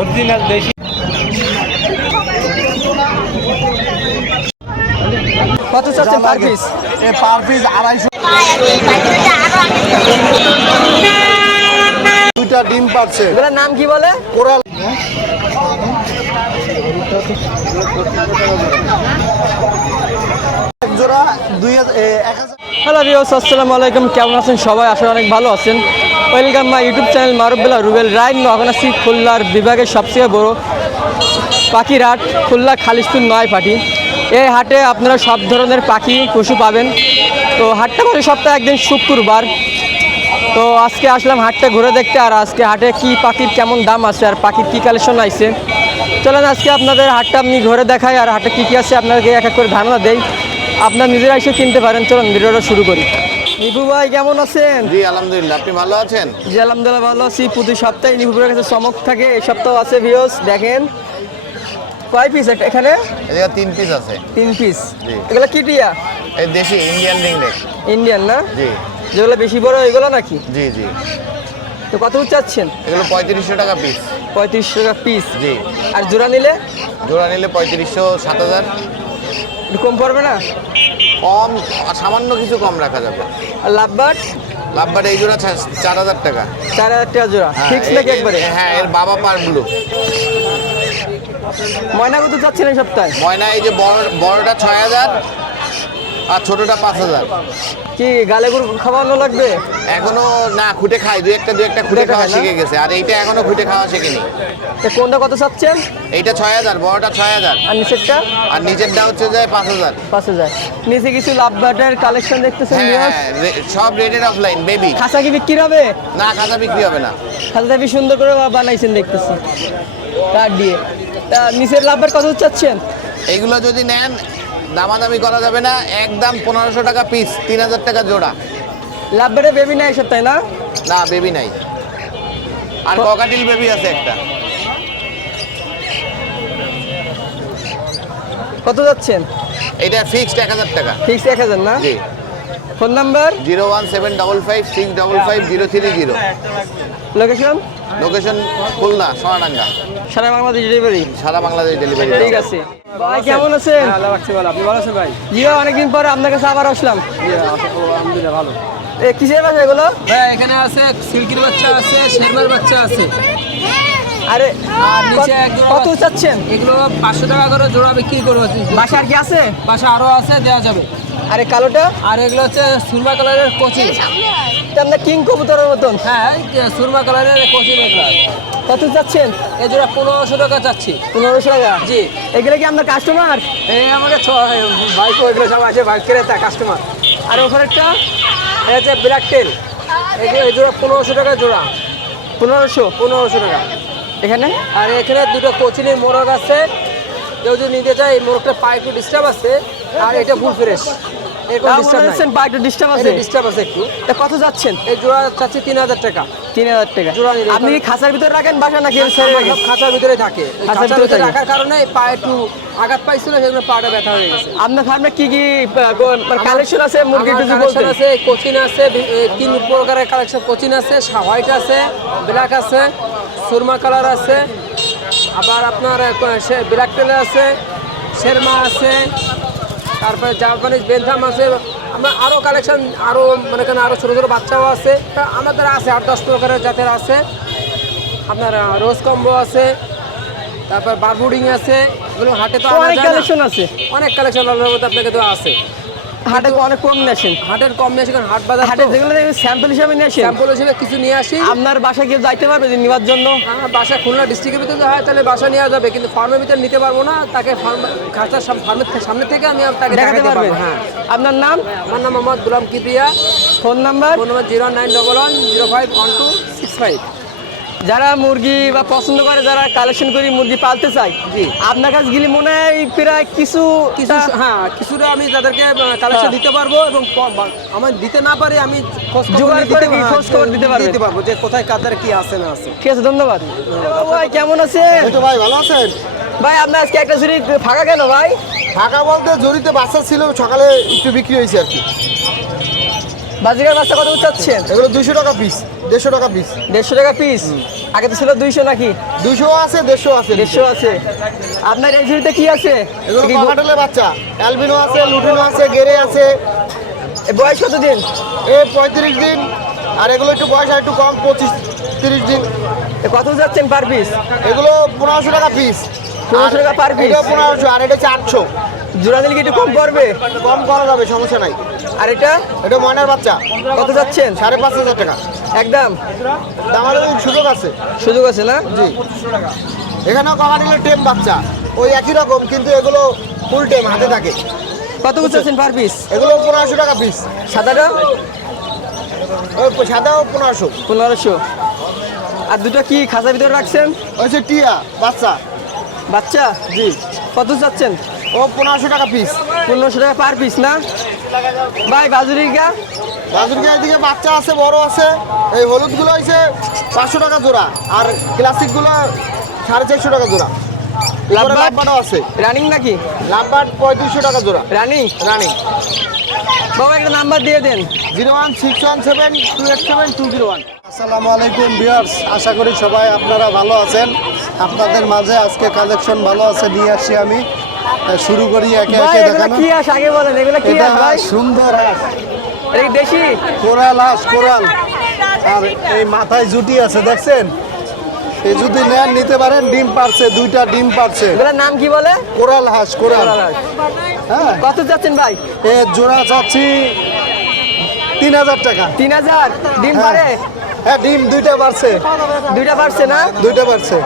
Original দেশি। কত চাচ্ছেন পার পিস? Per piece 250। দুইটা ডিম পাচ্ছে। এগুলোর নাম কি বলে? কোরাল। এক জোড়া 1000। হ্যালো ভিউয়ার্স, আসসালামু আলাইকুম। কেমন আছেন সবাই? আসলে অনেক ভালো আছেন। Welcome my YouTube channel Maruf Rubel. Right now এখন আছি খুলনার বিভাগের সবচেয়ে বড় পাখির হাট, খুলনা খালিশপুর 9 পাটি। এই হাটে আপনারা সব ধরনের পাখি পশু পাবেন। তো হাটটা মানে সপ্তাহে একদিন শুক্রবার। তো আজকে আসলাম হাটটা ঘুরে দেখতে, আর আজকে হাটে কি পাখির কেমন দাম আছে আর পাখির কি কালেকশন আছে। চলেন আজকে আপনাদের হাটটা আমি ঘুরে দেখাই, আর হাটে কী কী আছে আপনাদেরকে এক এক করে ধারণা দেই, আপনার নিজেরা এসে কিনতে পারেন। চলুন ভিডিওটা শুরু করি। নিপু ভাই কেমন আছেন? জি আলহামদুলিল্লাহ, আপনি ভালো আছেন? জি আলহামদুলিল্লাহ ভালো আছি। প্রতি সপ্তাহে নিপুরের কাছে চমক থাকে, এই সপ্তাহ আছে ভিউয়ার্স। দেখেন কয় পিস এখানে? এদিকে 3 পিস আছে। 3 পিস। জি। এগুলো কি টিয়া? এই দেশি ইন্ডিয়ান রিংনেক। ইন্ডিয়ান না? জি যেগুলো বেশি বড় এগুলো নাকি? জি জি। তো কত চাচ্ছেন? এগুলো 3500 টাকা পিস। 3500 টাকা পিস। জি। আর জোড়া নিলে? জোড়া নিলে 3500, 7000। একটু কম পড়বে না? কম, সামান্য কিছু কম রাখা যাবে। আর লাভবাট? লাভবার এই জোড়া 4000 টাকা। 4000 টাকা জোড়া। ফিক্স নাকি একবারে? হ্যাঁ, এর বাবা পার ব্লু। ময়না কত চাচ্ছেন এই সপ্তাহে? ময়না এই যে বড়টা 6000 আর ছোটটা 5000। কি গালে গরু খাওয়ানো লাগবে? এখনো না, খুঁটে খায়, দুই একটা খুঁটে খাওয়া শিখে গেছে, আর এইটা এখনো খুঁটে খাওয়া শেখেনি। কোনটা কত চাচ্ছেন? এইটা 6000, বড়টা 6000। আর নিচেরটা? আর নিচেরটা হচ্ছে যায় 5000। 5000। নিচে কিছু লাভবাটের কালেকশন দেখতেছেন? হ্যাঁ, সব রেটেড অফলাইন বেবি। খাঁচা কি বিক্রি হবে? না, খাঁচা বিক্রি হবে না। খাঁচাটা বেশ সুন্দর করে বানাইছেন দেখতেছি কাঠ দিয়ে। তা নিচের লাভবার কত চাচ্ছেন? এইগুলো যদি নেন দামাদামি করা যাবে না, একদম 1500 টাকা পিস, 3000 টাকা জোড়া। লাভবারে বেবি নাই সপ্তাহে না? না, বেবি নাই। আর ককাটিল বেবি আছে একটা। কত যাচ্ছেন? এটা ফিক্সড 1000 টাকা। ফিক্স 1000 না? জি। Phone number? 01755560030। Location? Location Khulna Sonadanga. সারা বাংলাদেশ ডেলিভারি? সারা বাংলাদেশ ডেলিভারি। ঠিক আছে ভাই, কেমন আছেন? ভালো লাগছে, ভালো। আপনি ভালো আছেন ভাই? জি অনেকদিন পরে আপনার কাছে আবার আসলাম। আলহামদুলিল্লাহ ভালো। এ কিসের বাসা এগুলো? ভাই এখানে আছে সিল্কির বাচ্চা আছে, শেরমার বাচ্চা আছে। আরে আর নিচে এক জোড়া কত চাচ্ছেন? এগুলো 500 টাকা করে জোড়া বিক্রি করবো। বাসা আর কি আছে? বাসা আরো আছে, দেওয়া যাবে। আরে কালোটা? আর এগুলো হচ্ছে সুরমা কালারের কোচি। আপনার কিং কবুতরের মতন। হ্যাঁ, এই সুরমা কালারের কোচি এগুলো। কত চাচ্ছেন? এই জোড়া 1500 টাকা চাচ্ছি। 1500 টাকা? জি। এগুলো কি আপনার কাস্টমার? এই আমাকে বাইক এগুলো সব আছে, বাইক ক্রেতা কাস্টমার। আর ওখানেরটা? এই হচ্ছে ব্ল্যাক টেল। এই জোড়া 1500 টাকা জোড়া। 1500 টাকা। এখানে? আর এখানে দুটো কোচিনের মোরগ আছে। কেউ যদি নিতে চায়, এই মোরগটা পায়ে একটু ডিস্টার্ব আছে, আর এটা ফুল ফ্রেশ। এরকম ডিস্টার্ব নাই। বা একটু ডিস্টার্ব আছে? ডিস্টার্ব আছে একটু। তা কত যাচ্ছেন? এই জোড়া চাচ্ছি 3000 টাকা। 3000 টাকা জোড়া নিলে আপনি কি খাঁচার ভিতরে রাখেন বাসা নাকি ছেড়ে রাখেন? সব খাঁচার ভিতরে থাকে। খাঁচার খাঁচার ভিতরে ভিতরে থাকে। রাখার কারণে পায়ে একটু আঘাত পাইছিল, সেজন্য পাটা ব্যথা হয়ে গেছে। আপনার ফার্মে কি কি কালেকশন আছে মুরগি আমার কিছু কালেকশন বলতেন? আছে, কোচিন আছে, 3 প্রকারের কালেকশন কোচিন আছে, হোয়াইট আছে, ব্ল্যাক আছে, সুরমা কালার আছে, আবার আপনার ব্ল্যাক টেল আছে, শেরমা আছে, তারপরে জাপানিজ বেনথাম আছে। আমরা আরও কালেকশন আরও মানে কেন আরও ছোটো ছোটো বাচ্চাও আছে। তা আমাদের আছে 8-10 প্রকারের জাতের আছে। আপনার রোজ কম্বো আছে, তারপর বারবুডিং আছে। এগুলো হাটে তো অনেক কালেকশন আছে। অনেক কালেকশন আল্লাহর মধ্যে আপনাকে তো আছে। হাটে অনেক কম নেছেন? হাটের কম নিয়ে আসি, কারণ হাট বাজার হাটে যেগুলো স্যাম্পল হিসাবে নিয়ে আসেন? স্যাম্পল হিসেবে কিছু নিয়ে আসি। আপনার বাসা গিয়ে যাইতে পারবে যে নেওয়ার জন্য? বাসা খুলনা ডিস্ট্রিক্টের ভিতরে হয় তাহলে বাসা নেওয়া যাবে, কিন্তু ফার্মের ভিতরে নিতে পারবো না। তাকে খাঁচার ফার্মের সামনে থেকে আমি তাকে দেখাতে পারবেন? হ্যাঁ। আপনার নাম? আমার নাম Mohammad Golam Kibria. Phone number? Phone number 0911051265। যারা মুরগি বা পছন্দ করে, যারা কালেকশন করে মুরগি পালতে চায়, জি, আপনার কাছে গেলে মনে হয় প্রায় কিছু হ্যাঁ কিছুটা আমি তাদেরকে কালেকশন দিতে পারবো, এবং আমার দিতে না পারে আমি খোঁজ খবর দিতে পারবো যে কোথায় কাদের কি আছে না আছে। ঠিক আছে, ধন্যবাদ। ভাই কেমন আছে? এই তো ভাই ভালো আছেন? ভাই আপনার আজকে একটা ঝুড়ি ফাঁকা কেন ভাই? ঢাকা বলতে জড়িতে বাচ্চা ছিল, সকালে একটু বিক্রি হয়েছে আর কি। বাজিকার বাচ্চা কত চাচ্ছেন? এগুলো 200 টাকা পিস, 150 টাকা পিস। 150 টাকা পিস। আগে তো ছিল 200 নাকি? 200 আছে, 150 আছে। 150 আছে। আপনার এই ঝুড়িতে কি আছে? এগুলো কি ককাটেলের বাচ্চা, অ্যালবিনো আছে, লুটিনো আছে, গেরে আছে। এ বয়স কত দিন? এ 35 দিন, আর এগুলো একটু বয়স আর একটু কম, 25-30 দিন। এ কত যাচ্ছেন পার পিস? এগুলো 1500 টাকা পিস। 1500 টাকা per piece? এটা 1500, আর এটা 400। জোড়া দিলে কি একটু কম পড়বে? কম করা যাবে, সমস্যা নাই। আর এটা এটা ময়নার বাচ্চা, কত যাচ্ছেন? 5500 টাকা। একদম দামার সুযোগ আছে। সুযোগ আছে না? জি, এখানেও ককাটেলের টেম বাচ্চা, ওই একই রকম, কিন্তু এগুলো ফুল টেম হাতে থাকে। কত যাচ্ছেন পার পিস? এগুলো 1500 টাকা পিস। সাদাটা ওই সাদাও 1500। 1500। আর দুটো কি খাঁচার ভিতরে রাখছেন? হচ্ছে টিয়া বাচ্চা। বাচ্চা জি, কত যাচ্ছেন? ও 1500 টাকা পিস। 1500 টাকা পার পিস না ভাই? বাজুরিকা রাজুরকে এদিকে বাচ্চা আছে, বড় আছে। এই হলুদগুলো হয়েছে 500 টাকা জোড়া, আর ক্লাসিকগুলো 450 টাকা জোড়া। লাভবার্ড? লাম্বারও আছে, রানিং নাকি? লাম্বার 3500 টাকা জোড়া। রানিং? রানিং। বাবা একটা নাম্বার দিয়ে দেন। 01617287201। আসসালামু আলাইকুম ভিউয়ার্স, আশা করি সবাই আপনারা ভালো আছেন। আপনাদের মাঝে আজকে কালেকশন ভালো আছে নিয়ে আসছি আমি। শুরু করি একে ভাই একে এগুলো দেখানো। কি হাঁস আগে বলেন, এগুলো কি এটা হাঁস ভাই? সুন্দর হাঁস, এটা কি দেশি? কোরাল হাঁস, কোরাল। আর এই মাথায় জুটি আছে দেখছেন, এই যদি নেন নিতে পারেন। ডিম পারছে, 2টা ডিম পারছে। এগুলোর নাম কি বলে? কোরাল হাঁস, কোরাল। হ্যাঁ, কত যাচ্ছেন ভাই? এ জোড়া চাচ্ছি 3000 টাকা। 3000? ডিম হ্যাঁ। পারে? হ্যাঁ, ডিম 2টা পারছে। দুইটা পারছে না? 2টা পারছে।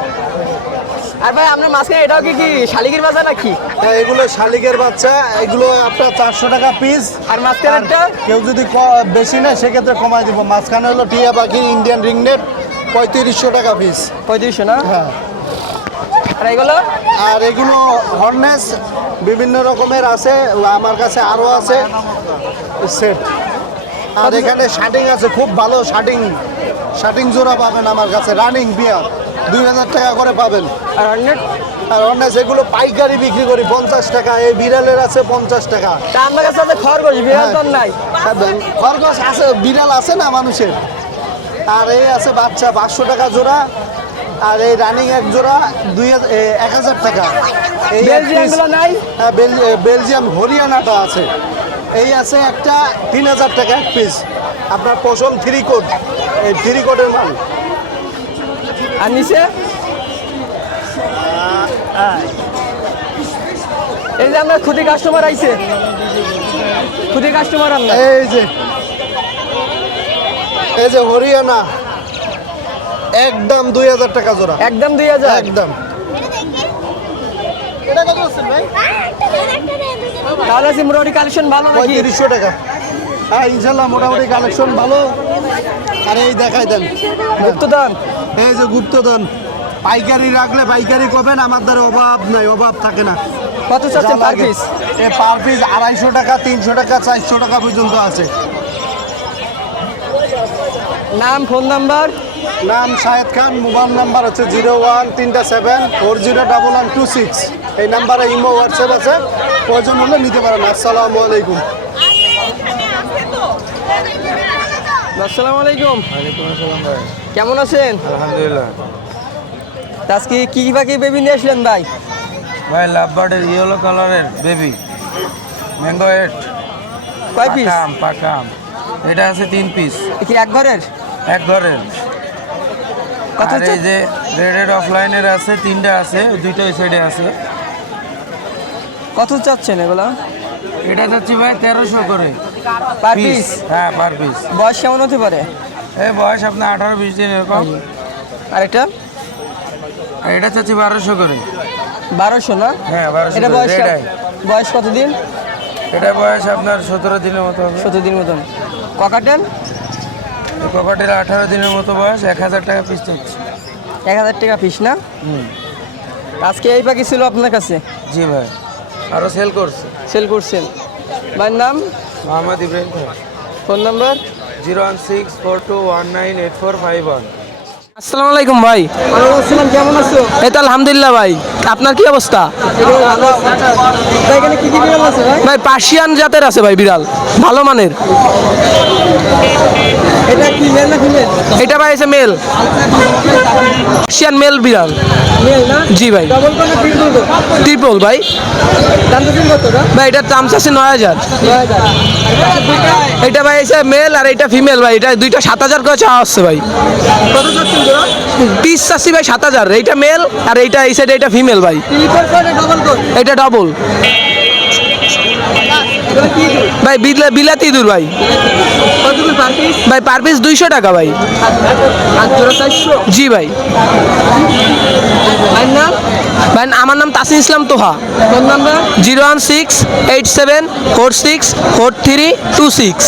আর ভাই আপনার মাঝখানে এটাও কি কি শালিকির বাজার নাকি? হ্যাঁ, এগুলো শালিকের বাচ্চা, এগুলো আপনার 400 টাকা পিস। আর মাঝখানেরটা? কেউ যদি বেশি নেয় সেক্ষেত্রে কমাই দিব। মাঝখানে হলো টিয়া পাখি, ইন্ডিয়ান রিংনেট, 3500 টাকা পিস। 3500 না? হ্যাঁ, আর এগুলো? আর এগুলো হর্নেস বিভিন্ন রকমের আছে, আমার কাছে আরও আছে সেট। আর এখানে শার্টিং আছে, খুব ভালো শার্টিং, শার্টিং জোড়া পাবেন আমার কাছে, রানিং বিয়ার 2000 টাকা করে পাবেন। আর হর্নেট? আর হর্নেস এগুলো পাইকারি বিক্রি করি 50 টাকা। এই বিড়ালের আছে 50 টাকা। তা আমার কাছে আছে খরগোশ, বিড়াল তো নাই। খরগোশ আছে, বিড়াল আছে না মানুষের। আর এই আছে বাচ্চা 500 টাকা জোড়া। আর এই রানিং এক জোড়া 1000 টাকা। এই এক বেলজিয়াম piece- গুলো নাই? হ্যাঁ, বেলজিয়াম হরিয়ানাটা আছে। এই আছে একটা 3000 টাকা এক পিস। আপনার পছন্দ 3 কোট, এই 3 কোটের মাল। আর নিচে এই যে আমরা খুদি কাস্টমার আইছে, খুদি কাস্টমার আমরা। এই যে হরিয়ানা, একদম 2000 টাকা জোড়া। একদম 2000? একদম। তাহলে আছে মোটামুটি কালেকশন ভালো নাকি? 3500 টাকা। হ্যাঁ, ইনশাল্লাহ মোটামুটি কালেকশন ভালো। আর এই দেখাই দেন গুপ্তদান। এই যে গুপ্তধন, পাইকারি রাখলে পাইকারি কবেন, আমার দ্বারা অভাব নাই, অভাব থাকে না। কত চাচ্ছেন পার পিস? এ পার পিস 250 টাকা, 300 টাকা, 400 টাকা পর্যন্ত আছে। নাম, ফোন নাম্বার? নাম শাহেদ খান, মোবাইল নাম্বার হচ্ছে 01374 এই নাম্বারে ইমো হোয়াটসঅ্যাপ আছে, প্রয়োজন হলে নিতে পারেন। আসসালামু আলাইকুম। আসসালামু আলাইকুম। কেমন আছেন? আলহামদুলিল্লাহ। তা আজকে কি বাকি বেবি নিয়ে আসলেন ভাই? ভাই লাভবার্ডের ইয়েলো কালারের বেবি, ম্যাঙ্গো হেড, কয় পিস? পাকাম। এটা আছে 3 পিস, কি এক ঘরের? এক ঘরের। কত আর এই যে রেডেড অফলাইনের আছে 3টা আছে, 2টা ওই সাইডে আছে। কত চাচ্ছেন এগুলো? এটা যাচ্ছি ভাই 1300 করে পার পিস। পিস? হ্যাঁ, পার পিস। বয়স কেমন হতে পারে? এই বয়স আপনার 18-20 দিন এরকম। আর এটা? আর এটা চাচ্ছি 1200 করে। 1200 না? হ্যাঁ, 1200 এটা করে। বয়স রেড আই। বয়স কতদিন? এটা বয়স আপনার 17 দিনের মতো হবে। 17 দিন মতন। ককাটেল? এই কপাটের 18 দিনের মতো বয়স, 1000 টাকা পিস চাচ্ছি। 1000 টাকা পিস না? আজকে এই পাখি ছিল আপনার কাছে? জি ভাই, আরও সেল করছে। সেল করছেন? ভাইয়ের নাম? মোহাম্মদ ইব্রাহিম ভাই। Phone number? 01642198451। আসসালামু আলাইকুম ভাই। ওয়ালাইকুম আসসালাম, কেমন আছো? এই তো আলহামদুলিল্লাহ ভাই, আপনার কি অবস্থা? ভাই এখানে কি কি বিড়াল আছে ভাই? ভাই পার্সিয়ান জাতের আছে ভাই বিড়াল, ভালো মানের। এটা কি মেল না ফিমেল? এটা ভাই এসে মেল, পার্সিয়ান মেল বিড়াল। মেল না? জি ভাই। ডবল কোন না ট্রিপল কোন? ট্রিপল ভাই। দাম দিন কত না? ভাই এটার দাম চাচ্ছে 9000। এটা ভাই এসে মেল আর এটা ফিমেল ভাই, এটা দুইটা 7000 করে চাওয়া হচ্ছে ভাই। কত যাচ্ছেন তোরা? পিস চাচ্ছি ভাই 7000, এইটা মেল আর এইটা এই সাইডে এটা ফিমেল ভাই। ট্রিপল কোন না ডবল কোন? এটা ডবল এটা কি দুধ? ভাই, বিলাতি দূর ভাই। কত করে পার পিস? ভাই পার পিস 200 টাকা ভাই। আর জোড়া 400? জি ভাই। ভাই নাম? ভাই আমার নাম তাসিম ইসলাম তোহা। Phone number? 01687464326।